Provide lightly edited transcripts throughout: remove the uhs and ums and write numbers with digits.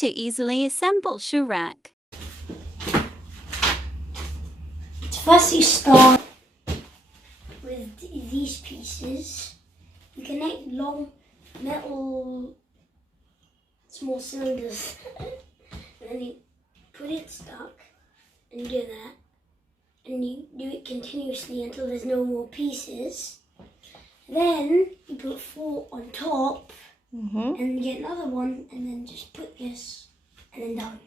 to easily assemble shoe rack. First you start with these pieces. You connect long metal small cylinders and then you put it stuck and you do that and you do it continuously until there's no more pieces. Then you put 4 on top and you get another one and then just put this and then done.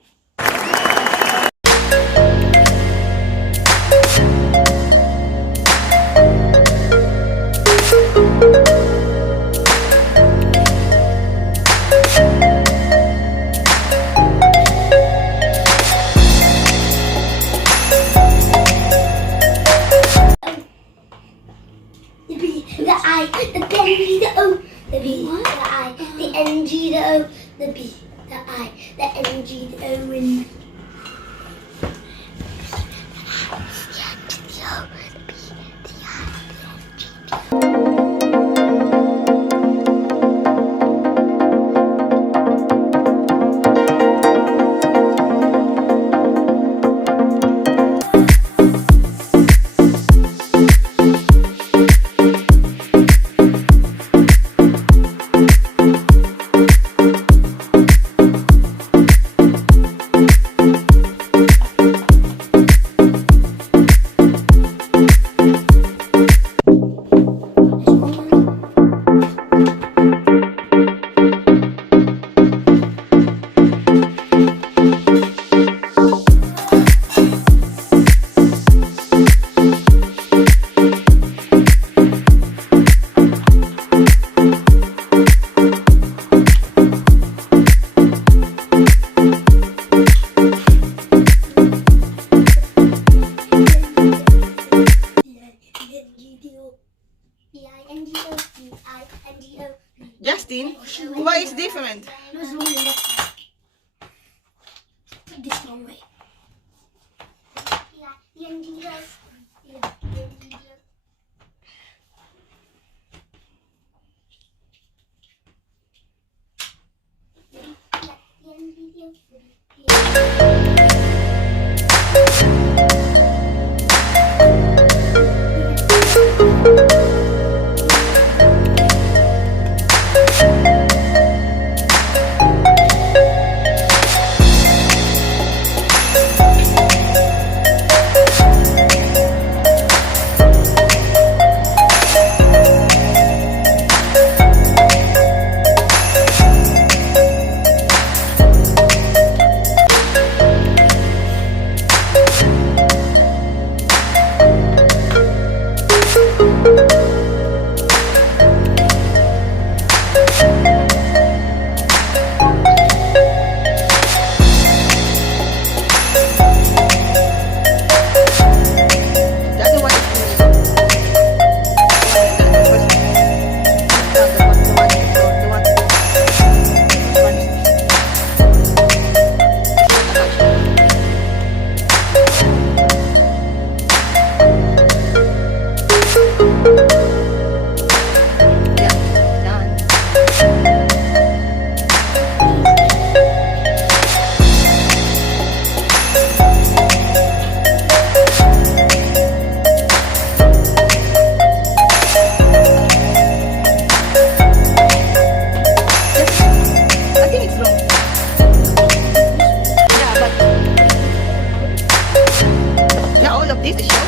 The I, the N, the O, the B, the I, the N, G, the O, the B, the I, the N, G, the O, and Justin, why is different? Put this long way. This is